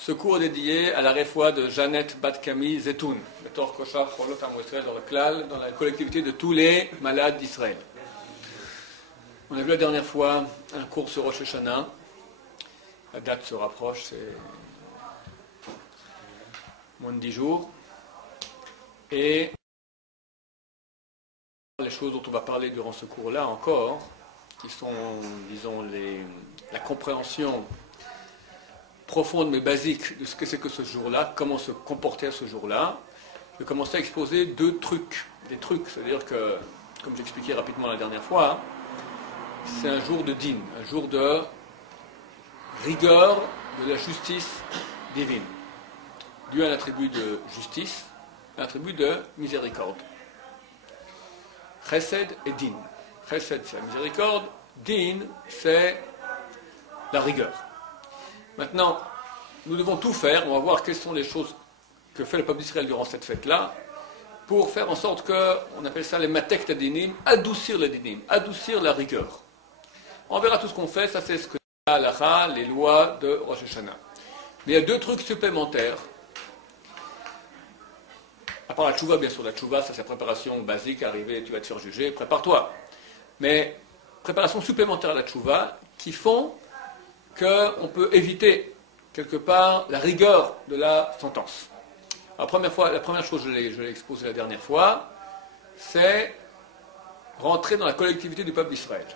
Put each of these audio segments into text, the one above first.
Ce cours est dédié à la réfoua de Jeannette Bat-Kami Zetoun, le Tor Koshar Cholot Am Israël dans le Klal, dans la collectivité de tous les malades d'Israël. On a vu la dernière fois un cours sur Rosh Hashanah. La date se rapproche, c'est moins de 10 jours. Et les choses dont on va parler durant ce cours-là encore, qui sont, disons, la compréhension profonde mais basique de ce que c'est que ce jour-là, comment se comporter à ce jour-là. Je vais commencer à exposer des trucs, c'est-à-dire que, comme j'expliquais rapidement la dernière fois, c'est un jour de din, un jour de rigueur de la justice divine. Dieu a un attribut de justice, un attribut de miséricorde. Chesed et din. Chesed, c'est la miséricorde, din, c'est la rigueur. Maintenant, nous devons tout faire, on va voir quelles sont les choses que fait le peuple d'Israël durant cette fête-là, pour faire en sorte que, on appelle ça les matek adinim, adoucir les dinim, adoucir la rigueur. On verra tout ce qu'on fait, ça c'est ce que l'halakha, les lois de Rosh Hashanah. Mais il y a deux trucs supplémentaires. À part la tchouva, bien sûr, la tchouva, ça c'est la préparation basique, arriver, tu vas te faire juger, prépare-toi. Mais préparation supplémentaire à la tchouva qui font qu'on peut éviter quelque part la rigueur de la sentence. Alors, la première chose, je l'ai exposé la dernière fois, c'est rentrer dans la collectivité du peuple d'Israël.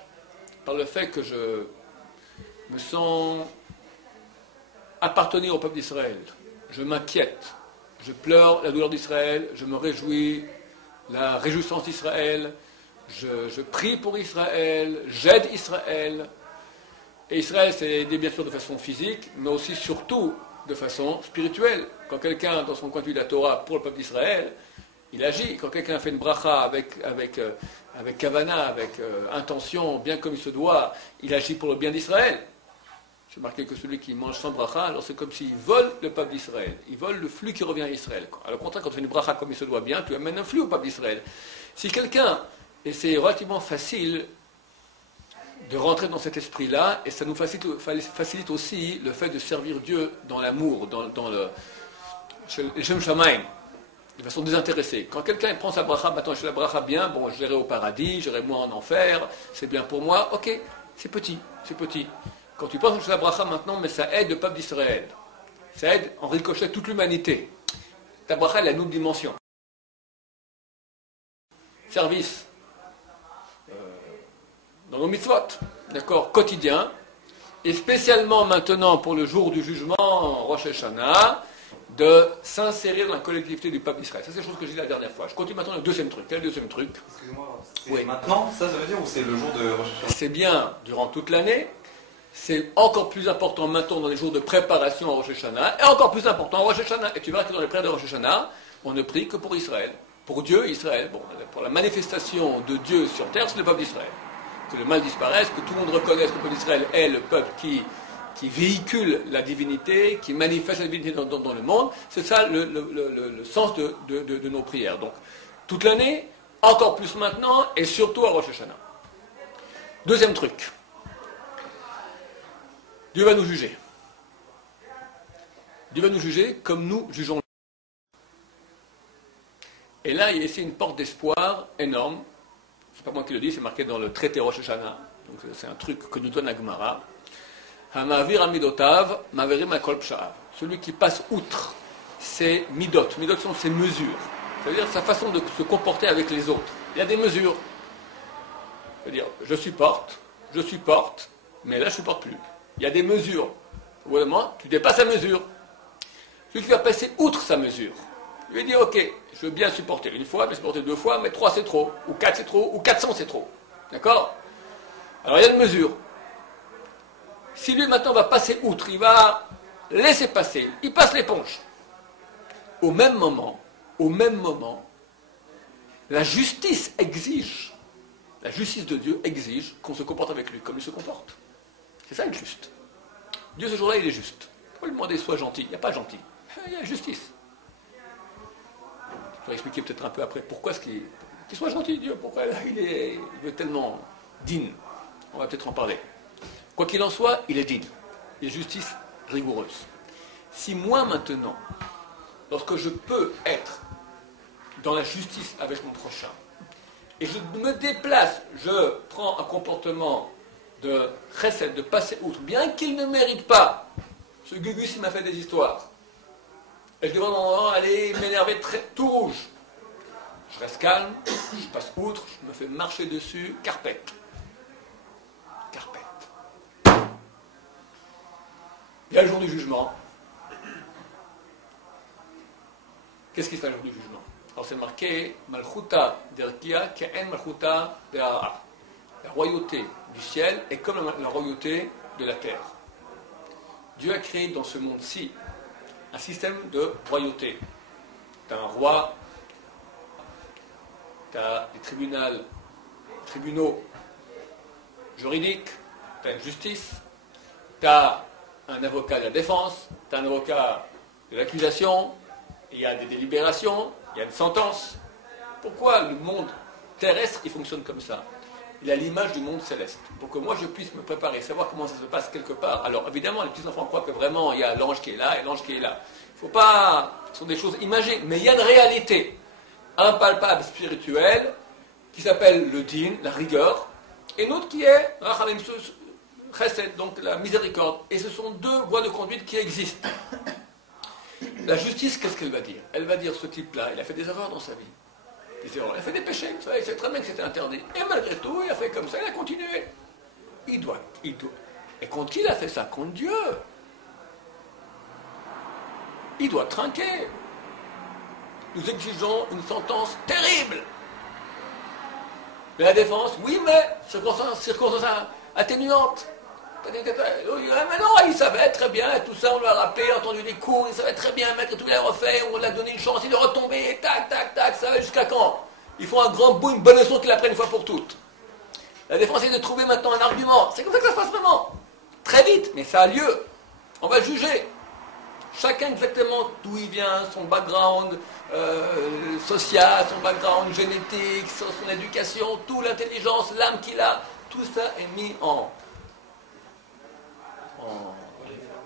Par le fait que je me sens appartenir au peuple d'Israël, je m'inquiète, je pleure la douleur d'Israël, je me réjouis la réjouissance d'Israël, je prie pour Israël, j'aide Israël. Et Israël, c'est aider bien sûr de façon physique, mais aussi surtout de façon spirituelle. Quand quelqu'un, dans son coin de vue de la Torah, pour le peuple d'Israël, il agit. Quand quelqu'un fait une bracha avec kavana, avec intention, bien comme il se doit, il agit pour le bien d'Israël. J'ai marqué que celui qui mange sans bracha, alors c'est comme s'il vole le peuple d'Israël. Il vole le flux qui revient à Israël. Alors, au contraire, quand tu fais une bracha comme il se doit bien, tu amènes un flux au peuple d'Israël. Si quelqu'un, et c'est relativement facile de rentrer dans cet esprit-là, et ça nous facilite aussi le fait de servir Dieu dans l'amour, dans le Shem Shamaim, de façon désintéressée. Quand quelqu'un prend sa bracha, maintenant je fais la bracha bien, bon, je j'irai au paradis, j'irai moins en enfer, c'est bien pour moi, ok, c'est petit. Quand tu penses que je fais la bracha maintenant, mais ça aide le peuple d'Israël, ça aide en ricochet toute l'humanité. Ta bracha, elle a une autre dimension. Service. Dans nos mitzvot, d'accord, quotidien, et spécialement maintenant pour le jour du jugement, Rosh Hashanah, de s'insérer dans la collectivité du peuple d'Israël. Ça, c'est la chose que j'ai dit la dernière fois. Je continue maintenant le deuxième truc. Quel est le deuxième truc? Excusez-moi, c'est oui. Maintenant, ça veut dire, ou c'est le jour de Rosh Hashanah? C'est bien durant toute l'année, c'est encore plus important maintenant dans les jours de préparation à Rosh Hashanah, et encore plus important à Rosh Hashanah. Et tu verras que dans les prières de Rosh Hashanah, on ne prie que pour Israël. Pour Dieu, Israël. Bon, pour la manifestation de Dieu sur terre, c'est le peuple d'Israël. Que le mal disparaisse, que tout le monde reconnaisse que le peuple d'Israël est le peuple qui véhicule la divinité, qui manifeste la divinité dans le monde. C'est ça le sens de nos prières. Donc, toute l'année, encore plus maintenant, et surtout à Rosh Hashanah. Deuxième truc. Dieu va nous juger. Dieu va nous juger comme nous jugeons. Et là, il y a ici une porte d'espoir énorme. C'est pas moi qui le dis, c'est marqué dans le traité Rosh Hashanah. Donc c'est un truc que nous donne la Gemara. Hamavir amidotav, maverim akol psha'av. Celui qui passe outre ses midot. Midot sont ses mesures. C'est-à-dire sa façon de se comporter avec les autres. Il y a des mesures. C'est-à-dire, je supporte, mais là je ne supporte plus. Il y a des mesures. Au bout d'un moment, tu dépasses la mesure. Celui qui va passer outre sa mesure. Il lui dit, ok, je veux bien supporter une fois, mais supporter deux fois, mais 3 c'est trop, ou 4 c'est trop, ou 400 c'est trop. D'accord? Alors il y a une mesure. Si lui maintenant va passer outre, il va laisser passer, il passe l'éponge. Au même moment, la justice de Dieu exige qu'on se comporte avec lui comme il se comporte. C'est ça le juste. Dieu ce jour-là il est juste. Il faut lui demander sois gentil, il n'y a pas gentil, il y a justice. Je vais expliquer peut-être un peu après pourquoi est-ce qu'il soit gentil, Dieu, pourquoi il veut tellement digne. On va peut-être en parler. Quoi qu'il en soit, il est digne. Il est justice rigoureuse. Si moi maintenant, lorsque je peux être dans la justice avec mon prochain, et je me déplace, je prends un comportement de chesed, de passer outre, bien qu'il ne mérite pas, ce Gugus il m'a fait des histoires, et je devrais aller m'énerver tout rouge. Je reste calme, je passe outre, je me fais marcher dessus, carpette. Carpette. Et à le jour du jugement, qu'est-ce qui se passe le jour du jugement? Alors c'est marqué Malchuta d'Erkia Ke'en Malchuta d'Ara. La royauté du ciel est comme la royauté de la terre. Dieu a créé dans ce monde-ci un système de royauté. Tu as un roi, tu as des tribunaux juridiques, tu as une justice, tu as un avocat de la défense, tu as un avocat de l'accusation, il y a des délibérations, il y a une sentence. Pourquoi le monde terrestre il fonctionne comme ça? Il a l'image du monde céleste. Pour que moi je puisse me préparer, savoir comment ça se passe quelque part. Alors évidemment, les petits enfants croient que vraiment il y a l'ange qui est là et l'ange qui est là. Il ne faut pas. Ce sont des choses imagées, mais il y a une réalité impalpable, spirituelle, qui s'appelle le din, la rigueur, et une autre qui est rachamim, chesed, donc la miséricorde. Et ce sont deux voies de conduite qui existent. La justice, qu'est-ce qu'elle va dire? Elle va dire, ce type-là, il a fait des erreurs dans sa vie. Des erreurs, il a fait des péchés, il sait très bien que c'était interdit. Et malgré tout, il a fait comme ça, il a continué. Il doit. Et contre qui il a fait ça? Contre Dieu. Il doit trinquer. Nous exigeons une sentence terrible. Mais la défense, oui, mais circonstance atténuante. Mais non, il savait très bien, tout ça, on lui a rappelé, entendu des cours, il savait très bien, malgré tout, il a refait, on lui a donné une chance, il est retombé, tac, tac, tac, ça va jusqu'à quand? Il faut un grand bout, une bonne leçon qu'il apprenne une fois pour toutes. La défense est de trouver maintenant un argument. C'est comme ça que ça se passe vraiment. Très vite, mais ça a lieu. On va juger. Chacun exactement d'où il vient, son background social, son background génétique, son éducation, toute l'intelligence, l'âme qu'il a, tout ça est mis en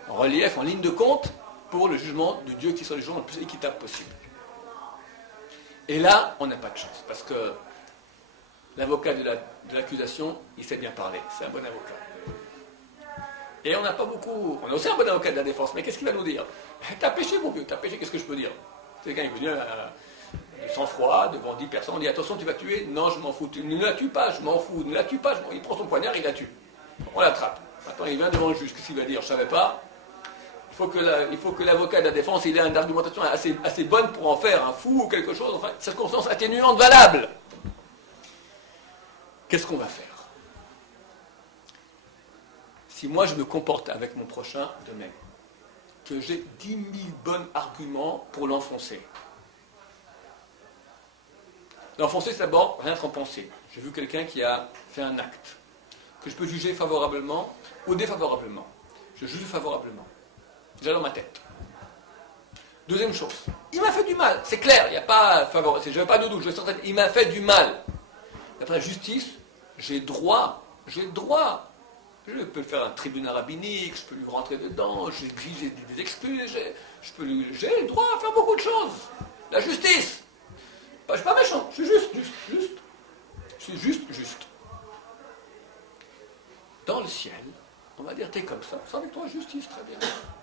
relief, en ligne de compte, pour le jugement de Dieu qui soit le jugement le plus équitable possible. Et là, on n'a pas de chance, parce que l'avocat de l'accusation, il sait bien parler, c'est un bon avocat. Et on n'a pas beaucoup, on a aussi un bon avocat de la défense, mais qu'est-ce qu'il va nous dire? T'as péché, mon vieux, t'as péché, qu'est-ce que je peux dire? C'est quelqu'un qui veut dire, sans froid, devant 10 personnes, on dit, attention, tu vas tuer? Non, je m'en fous, ne la tue pas, je m'en fous, ne la tue pas, il prend son poignard, il la tue. On l'attrape. Maintenant, il vient devant le juge. Qu'est-ce qu'il va dire? Je ne savais pas. Il faut que l'avocat de la défense il ait une argumentation assez bonne pour en faire un fou ou quelque chose. Enfin, circonstance atténuante valable. Qu'est-ce qu'on va faire? Si moi je me comporte avec mon prochain de même, que j'ai 10 000 bons arguments pour l'enfoncer. L'enfoncer, c'est d'abord rien qu'en penser. J'ai vu quelqu'un qui a fait un acte que je peux juger favorablement ou défavorablement. Je juge favorablement. Déjà dans ma tête. Deuxième chose, il m'a fait du mal, c'est clair, il n'y a pas je n'avais pas de doute, il m'a fait du mal. D'après la justice, j'ai droit, je peux faire un tribunal rabbinique, je peux lui rentrer dedans, j'exige des excuses, j'ai le droit à faire beaucoup de choses. La justice. Je ne suis pas méchant, je suis juste. Je suis juste. Dans le ciel, on va dire, t'es comme ça, c'est avec toi, justice, très bien.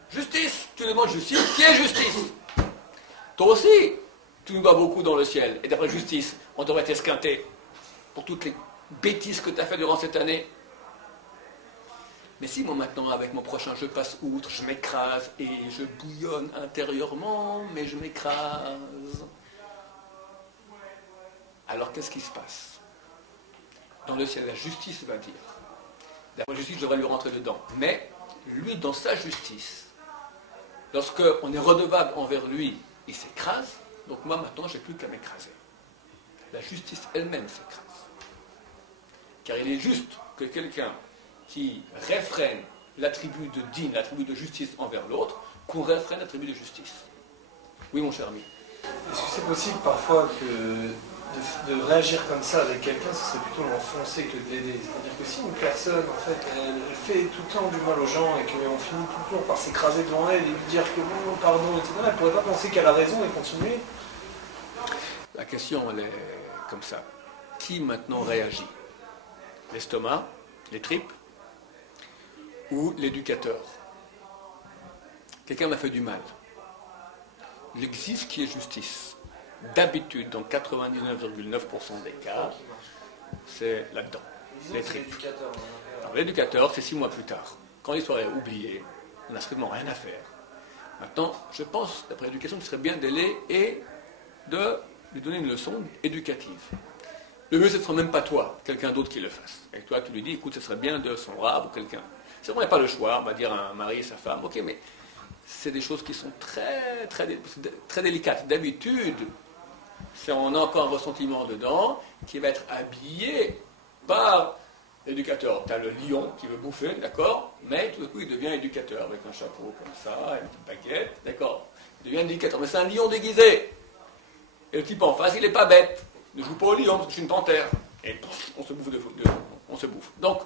Justice, tu demandes justice, qui est justice? Toi aussi, tu nous dois beaucoup dans le ciel, et d'après justice, on devrait t'esquinter pour toutes les bêtises que tu as fait durant cette année. Mais si moi maintenant, avec mon prochain, je passe outre, je m'écrase, et je bouillonne intérieurement, mais je m'écrase, alors qu'est-ce qui se passe? Dans le ciel, la justice va dire, d'après justice, je devrais lui rentrer dedans. Mais lui, dans sa justice, lorsqu'on est redevable envers lui, il s'écrase. Donc moi, maintenant, je n'ai plus qu'à m'écraser. La justice elle-même s'écrase. Car il est juste que quelqu'un qui réfrène l'attribut de din, l'attribut de justice envers l'autre, qu'on réfrène l'attribut de justice. Oui, mon cher ami. Est-ce que c'est possible parfois que de réagir comme ça avec quelqu'un, ce serait plutôt l'enfoncer que de l'aider. C'est-à-dire que si une personne, en fait, elle fait tout le temps du mal aux gens et qu'on finit toujours par s'écraser devant elle et lui dire que bon, pardon, etc., elle ne pourrait pas penser qu'elle a raison et continuer. La question, elle est comme ça. Qui maintenant réagit? L'estomac, les tripes ou l'éducateur? Quelqu'un m'a fait du mal. J'exige qu'il y ait justice. D'habitude, dans 99,9% des cas, c'est là-dedans, les tripes. Alors, l'éducateur, c'est 6 mois plus tard. Quand l'histoire est oubliée, on n'a strictement rien à faire. Maintenant, je pense, d'après l'éducation, qu'il serait bien d'aller et de lui donner une leçon éducative. Le mieux, ce ne sera même pas toi, quelqu'un d'autre qui le fasse. Et toi, tu lui dis, écoute, ce serait bien de son rab ou quelqu'un. Si on n'a pas le choix, on va dire un mari et sa femme, ok, mais c'est des choses qui sont très délicates. D'habitude, on a encore un ressentiment dedans qui va être habillé par l'éducateur. Tu as le lion qui veut bouffer, d'accord, mais tout d'un coup, il devient éducateur avec un chapeau comme ça, une petite baguette, d'accord. Il devient éducateur, mais c'est un lion déguisé. Et le type en face, il n'est pas bête. Ne joue pas au lion parce que je suis une panthère. Et on se bouffe on se bouffe. Donc,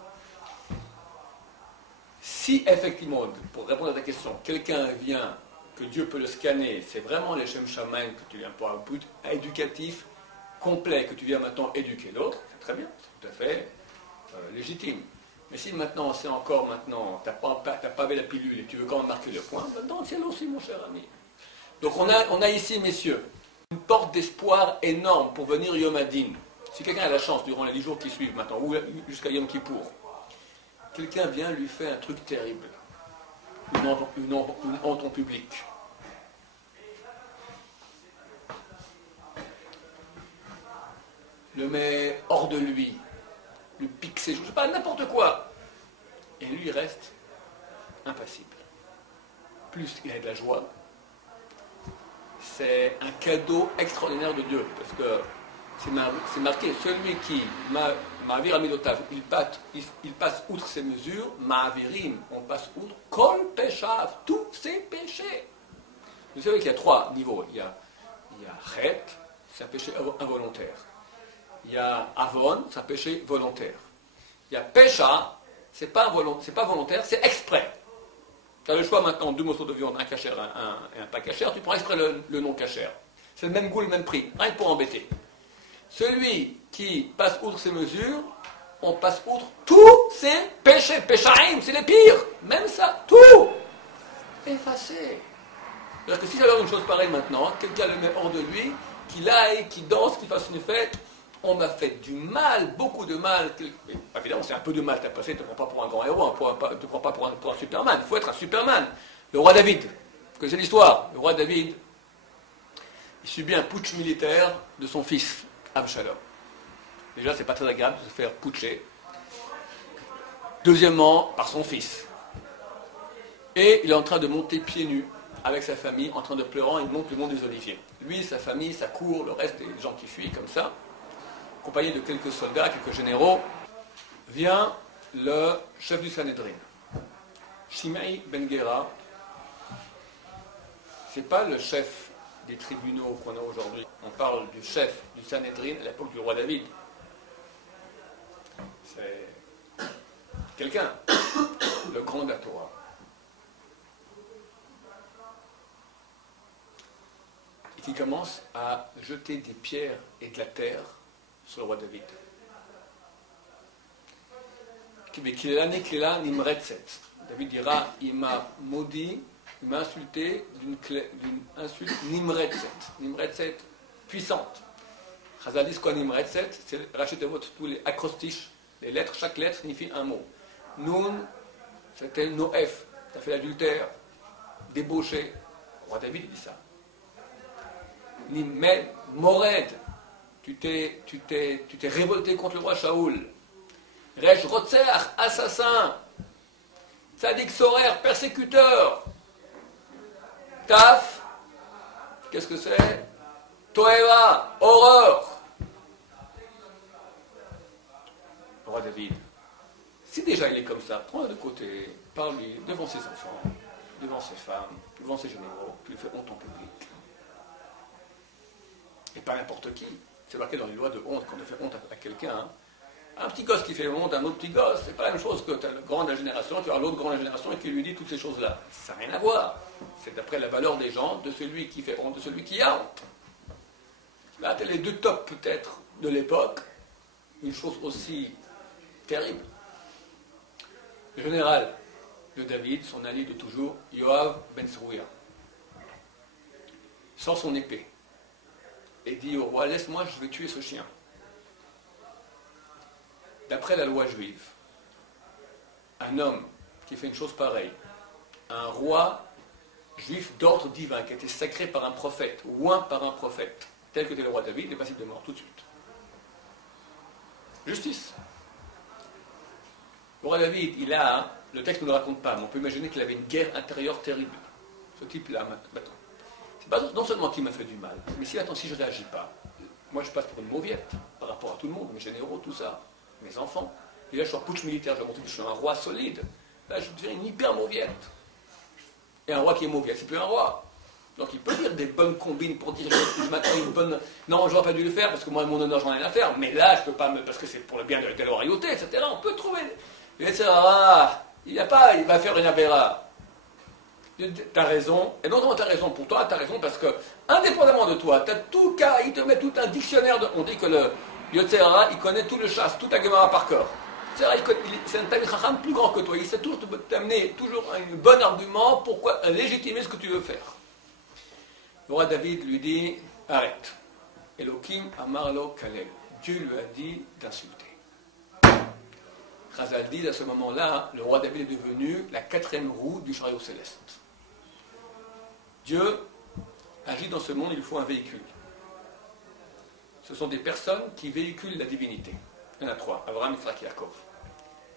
si effectivement, pour répondre à ta question, quelqu'un vient, que Dieu peut le scanner, c'est vraiment les Shem Shamaim que tu viens pour un but éducatif complet, que tu viens maintenant éduquer l'autre, c'est très bien, c'est tout à fait légitime. Mais si maintenant, c'est encore maintenant, tu n'as pas vu la pilule et tu veux quand même marquer le point, dans le ciel aussi, mon cher ami. Donc on a ici, messieurs, une porte d'espoir énorme pour venir Yom Hadin. Si quelqu'un a la chance, durant les 10 jours qui suivent maintenant, ou jusqu'à Yom Kippour, quelqu'un vient lui faire un truc terrible, une honte en public. Le met hors de lui, lui pique ses joues, je sais pas, n'importe quoi. Et lui, il reste impassible. Plus il a de la joie, c'est un cadeau extraordinaire de Dieu, parce que c'est marqué, celui qui ma'avir amidotav, il passe outre ses mesures, ma'avirim, on passe outre, kol peshav, tous ses péchés. Vous savez qu'il y a 3 niveaux. Il y a chet, c'est un péché involontaire. Il y a avon, c'est un péché volontaire. Il y a pesha, c'est pas volontaire, c'est exprès. Tu as le choix maintenant, 2 morceaux de viande, un cachère et un pas cachère, tu prends exprès le non cachère. C'est le même goût, le même prix, rien que pour embêter. Celui qui passe outre ses mesures, on passe outre tous ses péchés. Péchaïm, c'est les pires. Même ça, tout effacé. C'est-à-dire que si j'avais une chose pareille maintenant, quelqu'un le met hors de lui, qu'il aille, qu'il danse, qu'il fasse une fête, on m'a fait du mal, beaucoup de mal. Évidemment, c'est un peu de mal que tu as passé, tu ne te prends pas pour un grand héros, tu ne te prends pas pour un Superman. Il faut être un Superman. Le roi David, vous connaissez l'histoire, le roi David, il subit un putsch militaire de son fils. Absalom. Déjà, c'est pas très agréable de se faire putcher. Deuxièmement, par son fils. Et il est en train de monter pieds nus avec sa famille, en train de pleurer, il monte le mont des Oliviers. Lui, sa famille, sa cour, le reste des gens qui fuient comme ça, accompagné de quelques soldats, quelques généraux, vient le chef du Sanhédrin. Shimei Ben Gera, c'est pas le chef des tribunaux qu'on a aujourd'hui. On parle du chef du Sanhédrin à l'époque du roi David. C'est quelqu'un, le grand de la Torah. Et qui commence à jeter des pierres et de la terre sur le roi David. Mais qu'il est l'année qu'il a Nimretzet. David dira, il m'a maudit, il m'a insulté d'une insulte Nimretzet. Nimretzet, puissante. Chazal dit quoi Nimretzet? C'est rachetez votre tous les acrostiches, les lettres, chaque lettre signifie un mot. Nun, c'était Noef, tu as fait l'adultère, débauché. Le roi David dit ça. Nimed, Mored, tu t'es révolté contre le roi Shaoul. Rej Rotzer, assassin. Tzadik Sorer, persécuteur. Taf, qu'est-ce que c'est? Toeva, horreur. Le roi David, si déjà il est comme ça, prends-le de côté, parle-lui devant ses enfants, devant ses femmes, devant ses généraux, tu lui fais honte en public. Et pas n'importe qui. C'est marqué dans les lois de honte, quand on fait honte à quelqu'un. Hein. Un petit gosse qui fait honte à un autre petit gosse, c'est pas la même chose que tu as le grand de la génération, tu as l'autre grand de la génération et qui lui dit toutes ces choses-là. Ça n'a rien à voir. C'est d'après la valeur des gens, de celui qui fait honte, de celui qui a honte. Là, tu as les deux tops peut-être de l'époque, une chose aussi terrible. Le général de David, son allié de toujours, Yoav ben Serouya, sort son épée et dit au roi, laisse-moi, je vais tuer ce chien. D'après la loi juive, un homme qui fait une chose pareille, un roi juif d'ordre divin, qui a été sacré par un prophète, oint par un prophète, tel que était le roi David, il est passible de mort tout de suite. Justice. Le roi David, il a, le texte ne le raconte pas, mais on peut imaginer qu'il avait une guerre intérieure terrible. Ce type-là, maintenant. C'est pas non seulement qu'il m'a fait du mal, mais si je ne réagis pas, moi je passe pour une mauviette par rapport à tout le monde, mes généraux, tout ça, mes enfants. Et là je suis en putsch militaire, je vais montrer que je suis un roi solide. Là je deviens une hyper mauviette. Et un roi qui est mauviette, c'est plus un roi. Donc il peut dire des bonnes combines pour dire je m'attends une bonne. Non, j'aurais pas dû le faire parce que moi mon honneur j'en ai rien à faire, mais là je peux pas parce que c'est pour le bien de la royauté, etc. On peut trouver. Il va faire une avéra. T'as raison, et non seulement t'as raison pour toi, t'as raison parce que, indépendamment de toi, t'as tout cas, il te met tout un dictionnaire de. On dit que le Yotzerara, il connaît tout le chasse, toute la Gemara par cœur. C'est un Talmid Chacham plus grand que toi, il sait toujours t'amener toujours un bon argument pourquoi légitimer ce que tu veux faire. Le roi David lui dit, arrête. Elohim Amarlo Kalel. Dieu lui a dit d'insulter. Chazal dit, à ce moment-là, le roi David est devenu la 4e roue du chariot céleste. Dieu agit dans ce monde, il faut un véhicule. Ce sont des personnes qui véhiculent la divinité. Il y en a 3, Abraham, Yitzhak, Yaakov.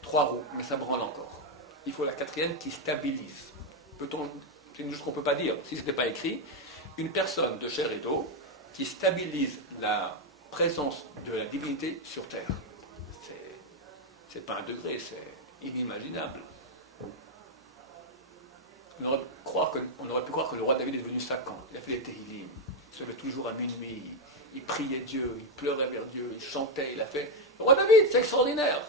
3 roues, mais ça branle encore. Il faut la 4e qui stabilise. C'est une chose qu'on ne peut pas dire, si ce n'était pas écrit, une personne de chair et d'eau qui stabilise la présence de la divinité sur terre. C'est pas un degré, c'est inimaginable. On aurait pu croire que le roi David est devenu sacan. Il a fait les Tehillim, il se levait toujours à minuit, il priait Dieu, il pleurait vers Dieu, il chantait, il a fait... Le roi David, c'est extraordinaire.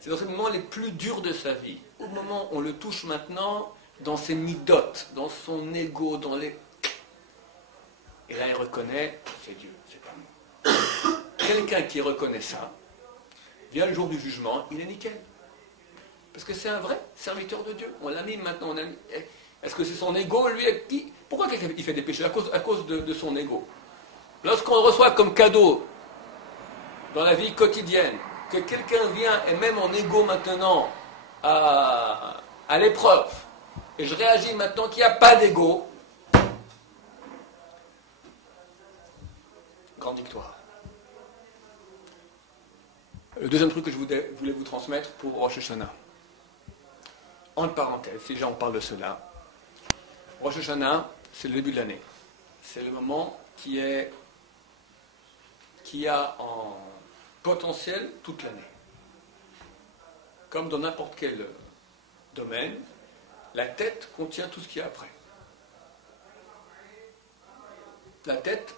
C'est dans ces moments les plus durs de sa vie. Au moment où on le touche maintenant, dans ses midotes, dans son ego, dans les... Et là, il reconnaît, c'est Dieu, c'est pas moi. Quelqu'un qui reconnaît ça, vient le jour du jugement, il est nickel. Parce que c'est un vrai serviteur de Dieu. On l'a mis maintenant. Est-ce que c'est son ego, lui, qui... Pourquoi il fait des péchés? À cause de son ego. Lorsqu'on reçoit comme cadeau, dans la vie quotidienne, que quelqu'un vient et met mon ego maintenant à l'épreuve, et je réagis maintenant qu'il n'y a pas d'ego, grande victoire. Le deuxième truc que je voulais vous transmettre pour Rosh Hashanah. Entre parenthèses, si déjà on parle de cela, Rosh Hashanah, c'est le début de l'année. C'est le moment qui a en potentiel toute l'année. Comme dans n'importe quel domaine, la tête contient tout ce qu'il y a après. La tête,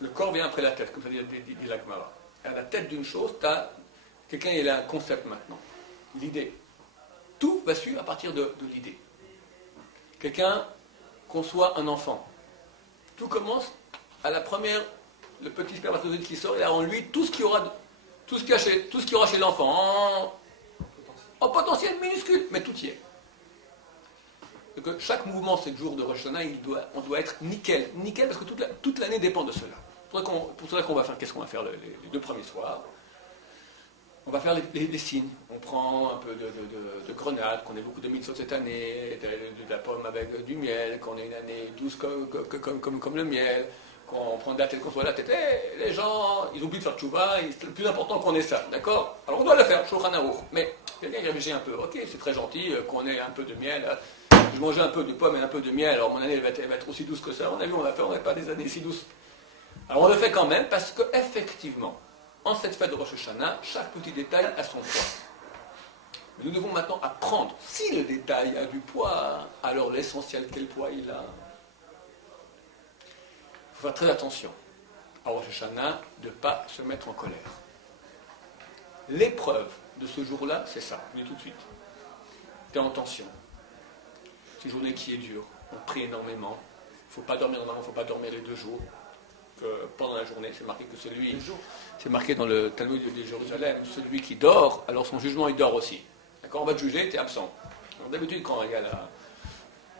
le corps vient après la tête, comme ça dit la Gemara. À la tête d'une chose, quelqu'un il a un concept maintenant, l'idée. Tout va suivre à partir de l'idée. Quelqu'un conçoit un enfant. Tout commence à la première, le petit spermatozoïde qui sort, il a en lui tout ce qu'il y aura chez l'enfant, en potentiel minuscule, mais tout y est. Donc, chaque mouvement, 7 jours de Rosh Hashanah, on doit être nickel, parce que toute l'année dépend de cela. Pour cela qu'on va faire, qu'est-ce qu'on va faire les 2 premiers soirs? On va faire les signes. On prend un peu de grenade, qu'on ait beaucoup de mitzvot cette année, de la pomme avec du miel, qu'on ait une année douce comme le miel, qu'on prend de la tête, qu'on soit la tête. Les gens, ils oublient de faire tchouva, c'est le plus important qu'on ait ça, d'accord? Alors on doit le faire, Shulchan Aruch. Mais quelqu'un qui réfléchit un peu, ok, c'est très gentil qu'on ait un peu de miel. Je mangeais un peu de pomme et un peu de miel, alors mon année elle va être aussi douce que ça. On a vu, on n'a pas des années si douces. Alors on le fait quand même parce qu'effectivement, en cette fête de Rosh Hashanah, chaque petit détail a son poids. Mais nous devons maintenant apprendre. Si le détail a du poids, alors l'essentiel, quel poids il a? Il faut faire très attention. à Rosh Hashanah de ne pas se mettre en colère. L'épreuve de ce jour-là, c'est ça, je dis tout de suite. Tu es en tension. C'est une journée qui est dure. On prie énormément. Il ne faut pas dormir normalement, il ne faut pas dormir les 2 jours. Pendant la journée, c'est marqué que celui, c'est marqué dans le Talmud de Jérusalem, celui qui dort, alors son jugement il dort aussi. D'accord, on va te juger, tu es absent. Alors, d'habitude, quand un gars là,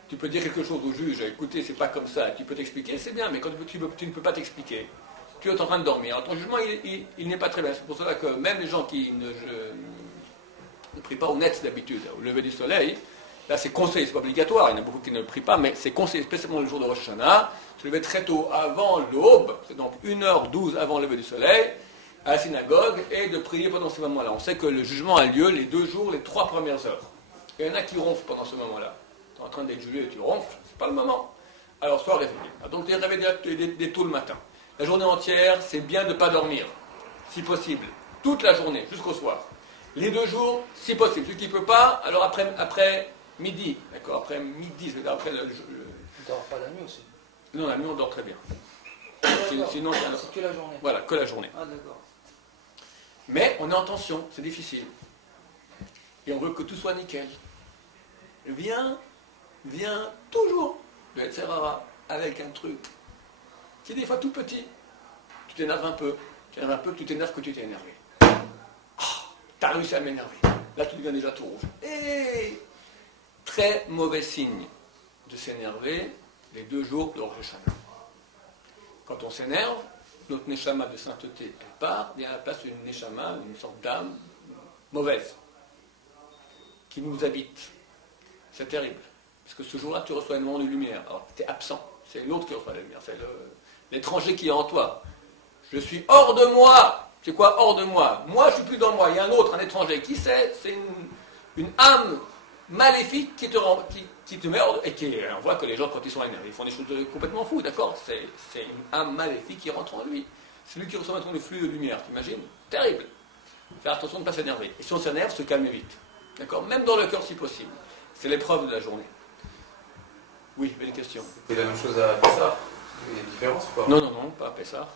tu peux dire quelque chose au juge, écoutez, c'est pas comme ça, tu peux t'expliquer, c'est bien, mais quand tu ne peux pas t'expliquer, tu es en train de dormir. Alors, ton jugement, il n'est pas très bien. C'est pour cela que même les gens qui ne prient pas au net d'habitude, au lever du soleil, là c'est conseillé, c'est pas obligatoire, il y en a beaucoup qui ne prient pas, mais c'est conseillé, spécialement le jour de Rosh Hashanah, se lever très tôt avant l'aube, c'est donc 1h12 avant le lever du soleil, à la synagogue, et de prier pendant ce moment-là. On sait que le jugement a lieu les 2 jours, les 3 premières heures. Et il y en a qui ronflent pendant ce moment-là. Tu es en train d'être jugé et tu ronfles, c'est pas le moment. Alors sois réveillé. Donc tu es réveillé dès tôt le matin. La journée entière, c'est bien de ne pas dormir, si possible. Toute la journée, jusqu'au soir. Les 2 jours, si possible. Celui qui ne peut pas, alors après midi, d'accord, après midi, c'est-à-dire après le... Tu ne dors pas la nuit aussi. Non, la nuit, on dort très bien. Sinon, c'est que la journée. Voilà, que la journée. Ah, d'accord. Mais on est en tension, c'est difficile. Et on veut que tout soit nickel. Viens toujours le Yetzer Hara avec un truc qui est des fois tout petit. Tu t'énerves un peu. Tu t'énerves un peu, tu t'énerves que tu t'es énervé. T'as réussi à m'énerver. Là, tu deviens déjà tout rouge. Et très mauvais signe de s'énerver les 2 jours de Rosh Hashanah. Quand on s'énerve, notre neshama de sainteté, elle part, vient à la place d'une neshama, une sorte d'âme mauvaise, qui nous habite. C'est terrible. Parce que ce jour-là, tu reçois énormément de lumière. Alors, tu es absent. C'est l'autre qui reçoit la lumière. C'est l'étranger qui est en toi. Je suis hors de moi. C'est quoi hors de moi? Moi, je ne suis plus dans moi. Il y a un autre, un étranger. Qui c'est? C'est une âme maléfique qui te met hors de... Et on voit que les gens, quand ils sont énervés, ils font des choses complètement fous, d'accord? C'est une âme maléfique qui rentre en lui. C'est lui qui reçoit maintenant le flux de lumière, t'imagines? Terrible. Faire attention de ne pas s'énerver. Et si on s'énerve, se calmer vite. D'accord? Même dans le cœur, si possible. C'est l'épreuve de la journée. Oui, une question. C'était la même chose à Pessah. Il y a une différence ou pas? Non, pas à Pessah.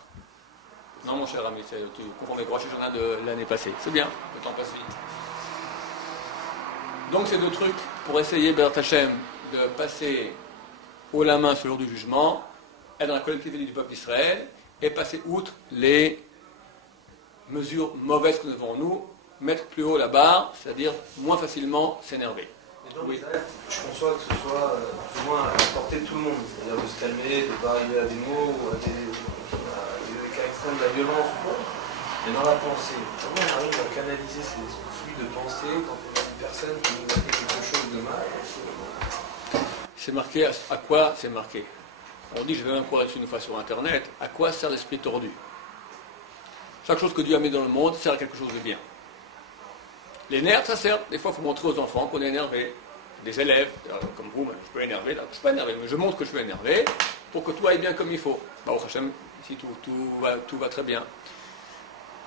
Non, mon cher ami, tu confonds avec Rosh Hashanah de l'année passée. C'est bien, le temps passe vite. Donc, ces 2 trucs pour essayer, B'ezrat Hashem, de passer haut la main ce jour du jugement, être dans la collectivité du peuple d'Israël et passer outre les mesures mauvaises que nous avons en nous, mettre plus haut la barre, c'est-à-dire moins facilement s'énerver. Et donc, je conçois que ce soit plus ou moins à la portée de tout le monde, c'est-à-dire de se calmer, de ne pas arriver à des mots ou à des cas extrêmes de la violence ou quoi. Mais dans la pensée, comment on arrive à canaliser ce flux de pensée quand on a une personne qui nous a fait quelque chose de mal? C'est marqué, à quoi c'est marqué? On dit, je vais même courir dessus une fois sur Internet, à quoi sert l'esprit tordu? Chaque chose que Dieu a mis dans le monde sert à quelque chose de bien. Les nerfs, ça sert. Des fois, il faut montrer aux enfants qu'on est énervé. Des élèves, comme vous, je peux énerver. Je ne suis pas énervé, mais je montre que je suis énervé pour que tout aille bien comme il faut. Bah, au Hachem, ici, tout va très bien.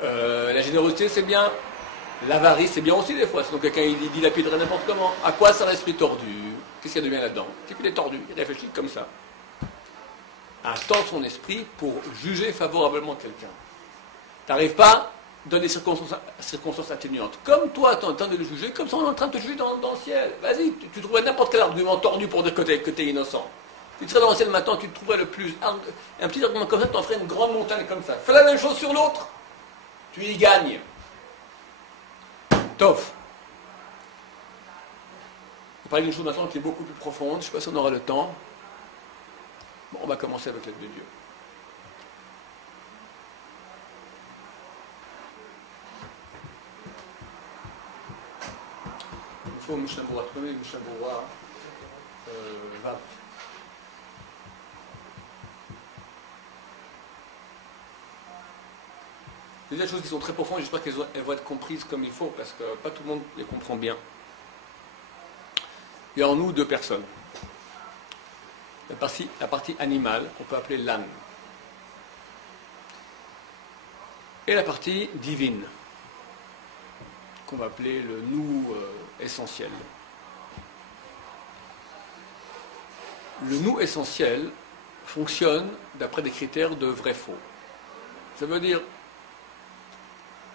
La générosité, c'est bien. L'avarice, c'est bien aussi des fois. Sinon, quelqu'un il dilapiderait n'importe comment. À quoi sert l'esprit tordu? Qu'est-ce qu'il y a de bien là-dedans? C'est qu'il est tordu. Il réfléchit comme ça. À tendre son esprit pour juger favorablement quelqu'un. Tu n'arrives pas dans des circonstances atténuantes. Comme toi, tu es en train de le juger, comme ça on est en train de te juger dans le ciel. Vas-y, tu trouverais n'importe quel argument tordu pour dire que tu es innocent. Tu serais dans le ciel maintenant, tu te trouverais un petit argument comme ça, tu en ferais une grande montagne comme ça. Fais la même chose sur l'autre. Tu y gagnes. Tof. On va parler d'une chose maintenant qui est beaucoup plus profonde. Je ne sais pas si on aura le temps. Bon, on va commencer avec l'aide de Dieu. Il faut Mishnah-Bora, tu connais Mishnah-Bora Vav. Il y a des choses qui sont très profondes, j'espère qu'elles vont être comprises comme il faut, parce que pas tout le monde les comprend bien. Il y a en nous 2 personnes. La partie animale, qu'on peut appeler l'âme. Et la partie divine, qu'on va appeler le nous essentiel. Le nous essentiel fonctionne d'après des critères de vrai-faux. Ça veut dire,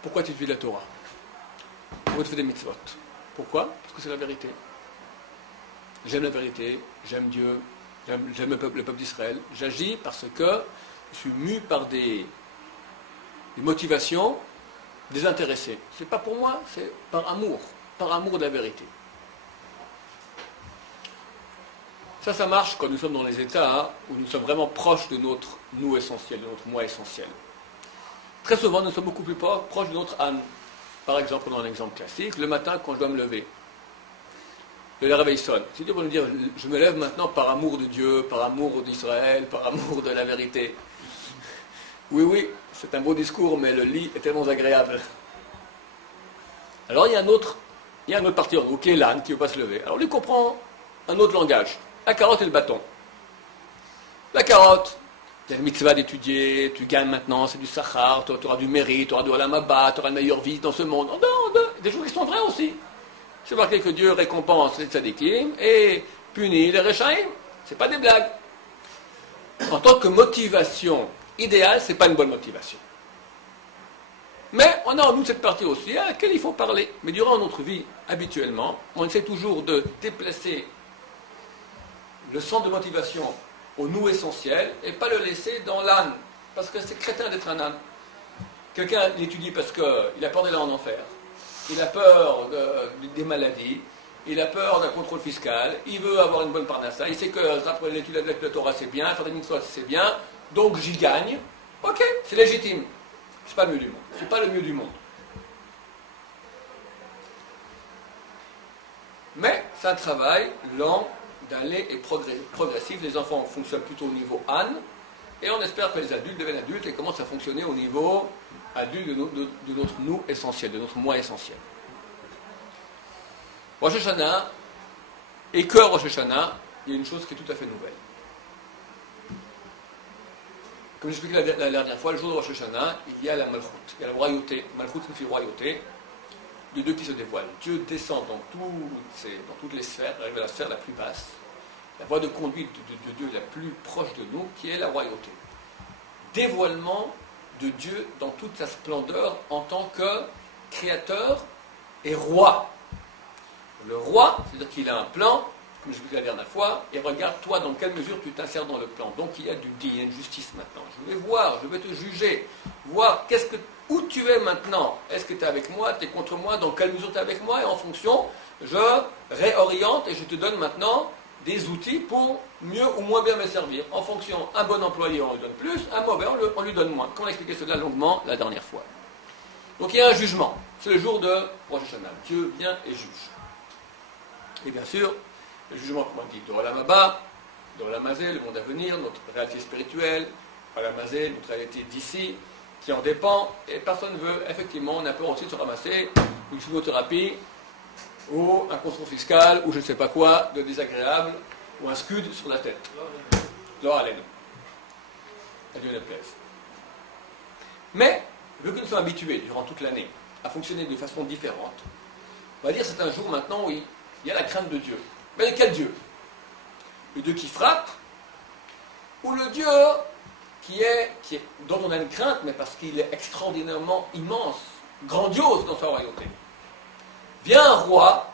pourquoi tu étudies la Torah? Pourquoi tu fais des mitzvot? Pourquoi? Parce que c'est la vérité. J'aime la vérité, j'aime Dieu, j'aime le peuple d'Israël. J'agis parce que je suis mu par des motivations désintéressées. C'est pas pour moi, c'est par amour de la vérité. Ça marche quand nous sommes dans les états où nous sommes vraiment proches de notre nous essentiel, de notre moi essentiel. Très souvent, nous sommes beaucoup plus proches de notre âme. Par exemple, dans un exemple classique, le matin, quand je dois me lever, le réveil sonne. Si Dieu va nous dire, je me lève maintenant par amour de Dieu, par amour d'Israël, par amour de la vérité. Oui, c'est un beau discours, mais le lit est tellement agréable. Alors il y a un autre parti en nous, qui est l'âne, qui ne veut pas se lever. Alors lui comprend un autre langage, la carotte et le bâton. La carotte, il y a le mitzvah d'étudier, tu gagnes maintenant, c'est du sachar, tu auras du mérite, tu auras du olam haba, tu auras une meilleure vie dans ce monde. Non, des choses qui sont vraies aussi. C'est marqué que Dieu récompense les tzadikim et punit les rechaïm. C'est pas des blagues. En tant que motivation idéale, c'est pas une bonne motivation. Mais on a en nous cette partie aussi à laquelle il faut parler. Mais durant notre vie, habituellement, on essaie toujours de déplacer le centre de motivation au nous essentiel et pas le laisser dans l'âne. Parce que c'est crétin d'être un âne. Quelqu'un l'étudie parce qu'il a peur d'aller en enfer. Il a peur des maladies, il a peur d'un contrôle fiscal, il veut avoir une bonne parnassa, il sait que l'étude avec le Torah c'est bien, faire des mitzvot c'est bien, donc j'y gagne. Ok, c'est légitime. C'est pas le mieux du monde. C'est pas le mieux du monde. Mais c'est un travail lent d'aller et progressif. Les enfants fonctionnent plutôt au niveau âne, et on espère que les adultes deviennent adultes et commencent à fonctionner au niveau adulte de notre nous essentiel, de notre moi essentiel. Rosh Hashanah, et que Rosh Hashanah, il y a une chose qui est tout à fait nouvelle. Comme j'expliquais la dernière fois, le jour de Rosh Hashanah, il y a la Malchut, il y a la royauté. Malchut signifie royauté, de Dieu qui se dévoile. Dieu descend dans toutes les sphères, arrive à la sphère la plus basse, la voie de conduite de Dieu la plus proche de nous, qui est la royauté. Dévoilement de Dieu dans toute sa splendeur en tant que créateur et roi. Le roi, c'est-à-dire qu'il a un plan, comme je vous l'ai dit la dernière fois, et regarde toi dans quelle mesure tu t'insères dans le plan. Donc il y a il y a une justice maintenant. Je vais voir, je vais te juger, voir où tu es maintenant. Est-ce que tu es avec moi, tu es contre moi, dans quelle mesure tu es avec moi, et en fonction, je réoriente et je te donne maintenant des outils pour mieux ou moins bien me servir. En fonction, un bon employé, on lui donne plus, un mauvais, on lui donne moins. Comme on a expliqué cela longuement la dernière fois. Donc il y a un jugement. C'est le jour de Rosh Hashanah. Dieu vient et juge. Et bien sûr, le jugement, comme on dit, de Olam Haba, de Olam Hazé, le monde à venir, notre réalité spirituelle, Olam Hazé, notre réalité d'ici, qui en dépend, et personne ne veut, effectivement, on a peur aussi de se ramasser une chimiothérapie, ou un contrôle fiscal, ou je ne sais pas quoi, de désagréable, ou un scud sur la tête. L'or à l'aide. À Dieu ne plaise. Mais, vu que nous sommes habitués, durant toute l'année, à fonctionner de façon différente, on va dire que c'est un jour maintenant où il y a la crainte de Dieu. Mais de quel Dieu? Le Dieu qui frappe, ou le Dieu dont on a une crainte, mais parce qu'il est extraordinairement immense, grandiose dans sa royauté. Vient un roi,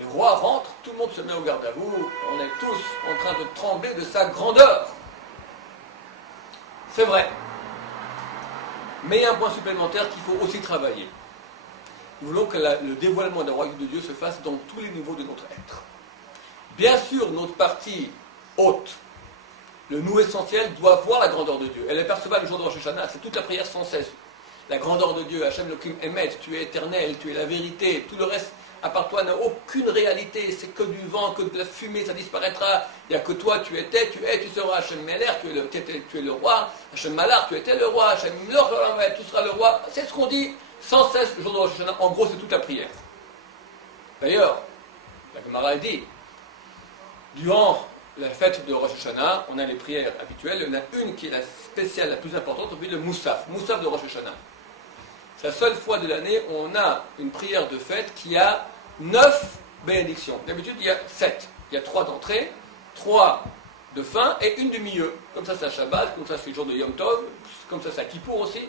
le roi rentre, tout le monde se met au garde à vous, on est tous en train de trembler de sa grandeur. C'est vrai. Mais il y a un point supplémentaire qu'il faut aussi travailler. Nous voulons que le dévoilement de la royauté de Dieu se fasse dans tous les niveaux de notre être. Bien sûr, notre partie haute, le nous essentiel, doit voir la grandeur de Dieu. Elle est percevable le jour de Rosh Hashanah, c'est toute la prière sans cesse. La grandeur de Dieu, Hachem Elohim Emet, tu es éternel, tu es la vérité, tout le reste, à part toi, n'a aucune réalité, c'est que du vent, que de la fumée, ça disparaîtra. Il n'y a que toi, tu étais, tu es, tu seras Hachem Meler, tu es le roi, Hachem Malar, tu étais le roi, Hachem Mlor, tu seras le roi. C'est ce qu'on dit sans cesse le jour de Rosh Hashanah. En gros, c'est toute la prière. D'ailleurs, la Gemara dit, durant la fête de Rosh Hashanah, on a les prières habituelles, il y en a une qui est la spéciale, la plus importante, on dit le Moussaf de Rosh Hashanah. C'est la seule fois de l'année où on a une prière de fête qui a 9 bénédictions. D'habitude, il y a 7. Il y a 3 d'entrée, 3 de fin et une du milieu. Comme ça, c'est à Shabbat, comme ça, c'est le jour de Yom Tov, comme ça, c'est à Kippour aussi.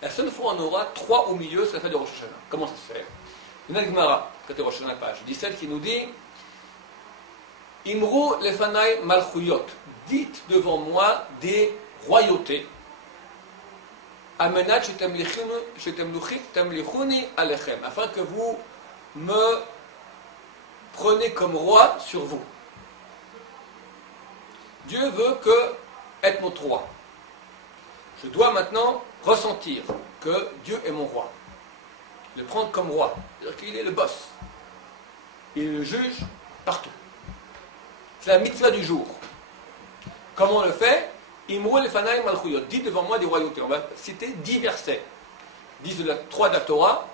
La seule fois, on aura 3 au milieu, ça fait de Rosh Hashanah. Comment ça se fait? Il y a une Gemara, côté Rosh Hashanah, page 17, qui nous dit Imru lefanai malchuyot. Dites devant moi des royautés. Amenat shetemlichuni alechem. Afin que vous me prenez comme roi sur vous. Dieu veut être mon roi. Je dois maintenant ressentir que Dieu est mon roi. Le prendre comme roi. C'est-à-dire qu'il est le boss. Il est le juge partout. C'est la mitzvah du jour. Comment on le fait? Imru lefanai malchuyot. Dites devant moi des royautés. On va citer 10 versets. 3 de la Torah,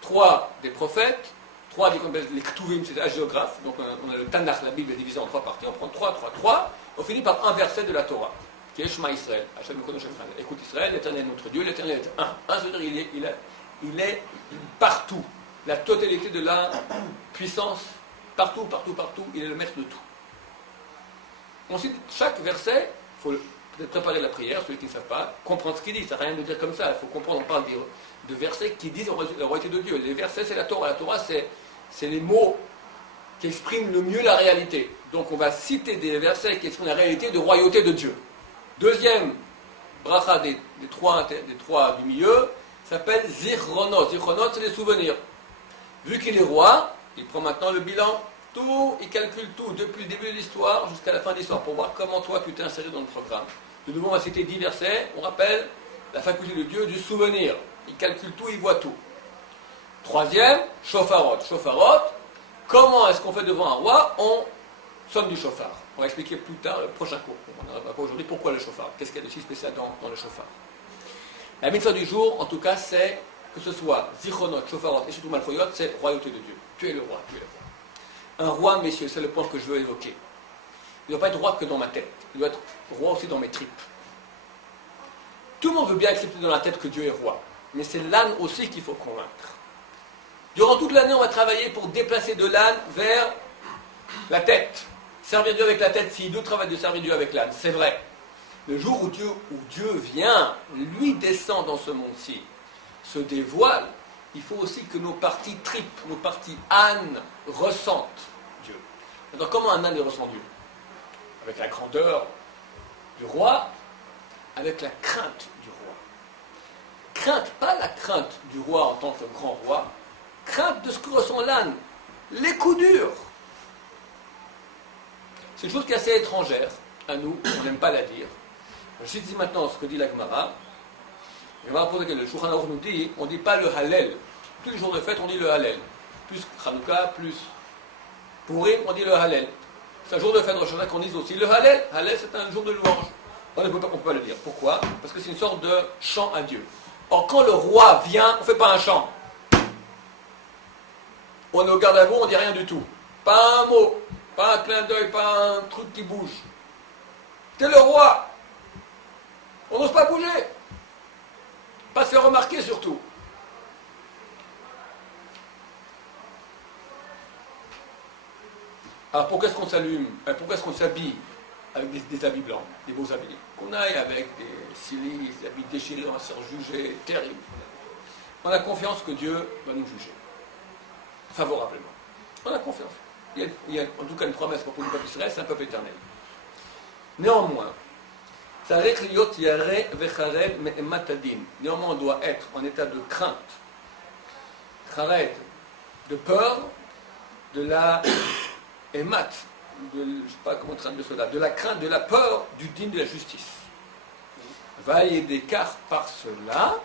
3 des prophètes, 3 des les Ktuvim, c'est la géographe. Donc on a le Tanakh, la Bible est divisée en 3 parties. On prend 3. On finit par un verset de la Torah, qui est Shema Israël. Écoute Israël, l'Éternel est notre Dieu, l'Éternel est un. Un, c'est-à-dire il est partout. La totalité de la puissance, partout, il est le maître de tout. Ensuite, chaque verset, il faut peut-être préparer la prière, ceux qui ne savent pas, comprendre ce qu'il dit, ça n'a rien de dire comme ça, il faut comprendre, on parle de versets qui disent la royauté de Dieu. Les versets, c'est la Torah. La Torah, c'est les mots qui expriment le mieux la réalité. Donc on va citer des versets qui expriment la réalité de royauté de Dieu. Deuxième bracha des trois du milieu s'appelle Zichronot. Zichronot, c'est les souvenirs. Vu qu'il est roi, il prend maintenant le bilan, tout, il calcule tout, depuis le début de l'histoire jusqu'à la fin de l'histoire, pour voir comment toi tu t'es inséré dans le programme. De nouveau, on va citer 10 versets, on rappelle la faculté de Dieu du souvenir. Il calcule tout, il voit tout. Troisième, shofarot. Shofarot, comment est-ce qu'on fait devant un roi? On sonne du shofar. On va expliquer plus tard le prochain cours. On n'en a pas aujourd'hui pourquoi le shofar. Qu'est-ce qu'il y a de si spécial dans le shofar? La mitzvah du jour, en tout cas, c'est que ce soit zichronot, shofarot et surtout malfoyot, c'est royauté de Dieu. Tu es le roi, tu es le roi. Un roi, messieurs, c'est le point que je veux évoquer. Il ne doit pas être roi que dans ma tête. Il doit être roi aussi dans mes tripes. Tout le monde veut bien accepter dans la tête que Dieu est roi. Mais c'est l'âne aussi qu'il faut convaincre. Durant toute l'année, on va travailler pour déplacer de l'âne vers la tête. Servir Dieu avec la tête, si Dieu travaille de servir Dieu avec l'âne, c'est vrai. Le jour où Dieu vient, lui descend dans ce monde-ci, se dévoile, il faut aussi que nos parties tripes, nos parties ânes ressentent Dieu. Alors comment un âne les ressent Dieu? Avec la grandeur du roi, avec la crainte du roi. Crainte, pas la crainte du roi en tant que grand roi, crainte de ce que ressent l'âne, les coups durs. C'est une chose qui est assez étrangère à nous, on n'aime pas la dire. Je cite ici maintenant ce que dit la Gemara. Et on va rapporter que le Shulchan Aruch nous dit, on ne dit pas le Hallel. Tous les jours de fête, on dit le Hallel. Plus Chanukah, plus Purim, on dit le Hallel. C'est un jour de fête Rosh Hashanah qu'on dise aussi le Hallel. Hallel, c'est un jour de louange. On ne peut pas le dire. Pourquoi? Parce que c'est une sorte de chant à Dieu. Or, quand le roi vient, on ne fait pas un chant. On est au garde à vous, on ne dit rien du tout. Pas un mot, pas un clin d'œil, pas un truc qui bouge. T'es le roi. On n'ose pas bouger. Pas se faire remarquer surtout. Alors pourquoi est-ce qu'on s'allume? Pourquoi est-ce qu'on s'habille avec des habits blancs, des beaux habits? Qu'on aille avec des cilices, des habits déchirés, on va se faire juger, terrible. On a confiance que Dieu va nous juger. Favorablement. On a confiance. Il y a en tout cas une promesse pour le peuple d'Israël, c'est un peuple éternel. Néanmoins, néanmoins, on doit être en état de crainte, de peur, de la émat, je ne sais pas comment traduire cela, de la crainte, de la peur du digne de la justice. Vaillez d'écart par cela,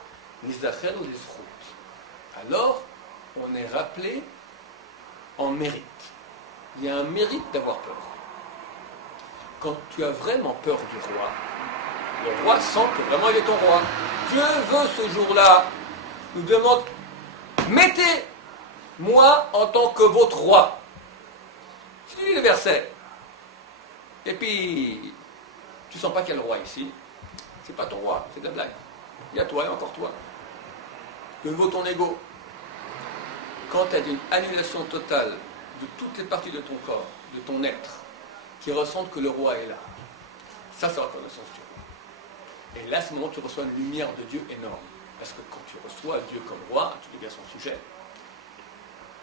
nizacher ou les. Alors, on est rappelé en mérite. Il y a un mérite d'avoir peur. Quand tu as vraiment peur du roi, le roi sent que vraiment il est ton roi. Dieu veut ce jour-là, nous demande, mettez-moi en tant que votre roi. Tu lis le verset. Et puis, tu ne sens pas qu'il y a le roi ici. C'est pas ton roi, c'est de la blague. Il y a toi et encore toi. De nouveau ton ego. Quand tu as une annulation totale de toutes les parties de ton corps, de ton être, qui ressentent que le roi est là. Ça, c'est la reconnaissance du roi. Et là, à ce moment, tu reçois une lumière de Dieu énorme. Parce que quand tu reçois Dieu comme roi, tu deviens son sujet.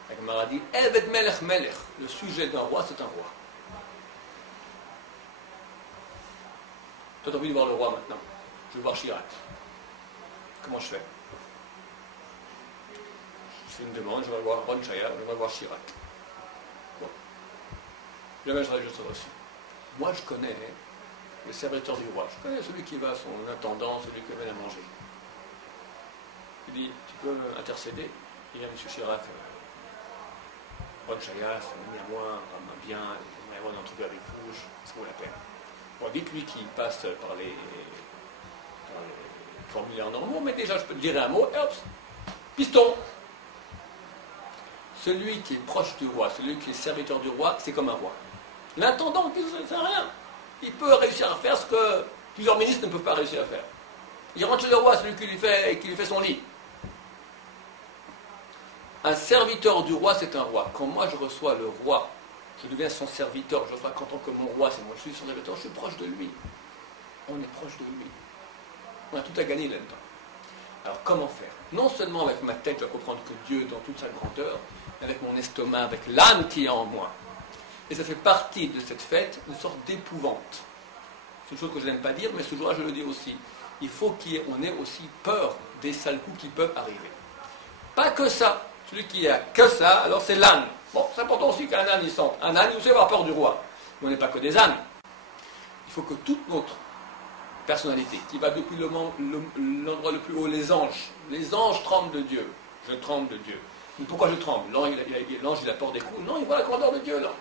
La Gemara dit, Evet melech melech. Le sujet d'un roi, c'est un roi. Toi, tu as envie de voir le roi maintenant. Je veux voir Chirac. Comment je fais? Je fais une demande, je vais voir Ron Chaya, je vais voir Chirac. Bon. Jamais je serai reçu. Moi, je connais le serviteur du roi. Je connais celui qui va à son intendant, celui qui vient à manger. Il dit, tu peux intercéder? Il y a M. Chirac. Ron Chaya, c'est un ami à moi, vraiment bien, j'aimerais avoir une entrevue avec vous, ça vaut la peine. Bon, dites-lui qu'il passe par les formulaires normaux, mais déjà, je peux te dire un mot, et hop, piston. Celui qui est proche du roi, celui qui est serviteur du roi, c'est comme un roi. L'intendant, ça ne sert à rien. Il peut réussir à faire ce que plusieurs ministres ne peuvent pas réussir à faire. Il rentre chez le roi, celui qui lui fait son lit. Un serviteur du roi, c'est un roi. Quand moi je reçois le roi, je deviens son serviteur, je reçois qu'en tant que mon roi, c'est moi, je suis son serviteur, je suis proche de lui. On est proche de lui. On a tout à gagner là-dedans. Alors comment faire? Non seulement avec ma tête, je dois comprendre que Dieu dans toute sa grandeur, mais avec mon estomac, avec l'âme qui est en moi. Et ça fait partie de cette fête, une sorte d'épouvante. C'est une chose que je n'aime pas dire, mais ce jour-là, je le dis aussi. Il faut qu'on ait aussi peur des sales coups qui peuvent arriver. Pas que ça. Celui qui a que ça, alors c'est l'âne. Bon, c'est important aussi qu'un âne y sente. Un âne, il sait avoir peur du roi. Mais on n'est pas que des ânes. Il faut que toute notre personnalité, qui va depuis l'endroit le plus haut, les anges tremblent de Dieu. Je tremble de Dieu. Mais pourquoi je tremble? L'ange, il a peur des coups. Non, il voit la grandeur de Dieu, l'ange.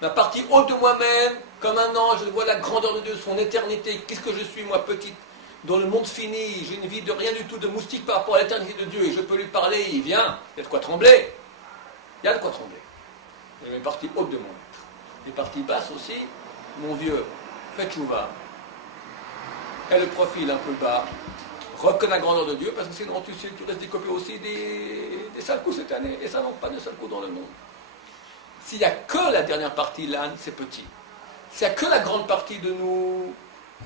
La partie haute de moi-même, comme un ange, je vois la grandeur de Dieu, son éternité. Qu'est-ce que je suis, moi, petite? Dans le monde fini, j'ai une vie de rien du tout, de moustique par rapport à l'éternité de Dieu, et je peux lui parler, il vient, il y a de quoi trembler. Il y a de quoi trembler. Il y a les parties hautes de mon être. Les parties basses aussi, mon vieux, fais tchouva. Et le profil un peu bas, reconnais la grandeur de Dieu, parce que sinon tu restes découpé aussi des sales coups cette année, et ça n'en pas de sales coups dans le monde. S'il n'y a que la dernière partie, l'âne, c'est petit. S'il n'y a que la grande partie de nous,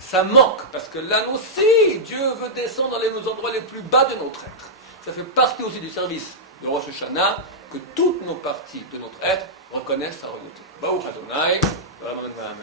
ça manque, parce que l'âne aussi, Dieu veut descendre dans les endroits les plus bas de notre être. Ça fait partie aussi du service de Rosh Hashanah, que toutes nos parties de notre être reconnaissent sa royauté. Baruch Adonai, Amen.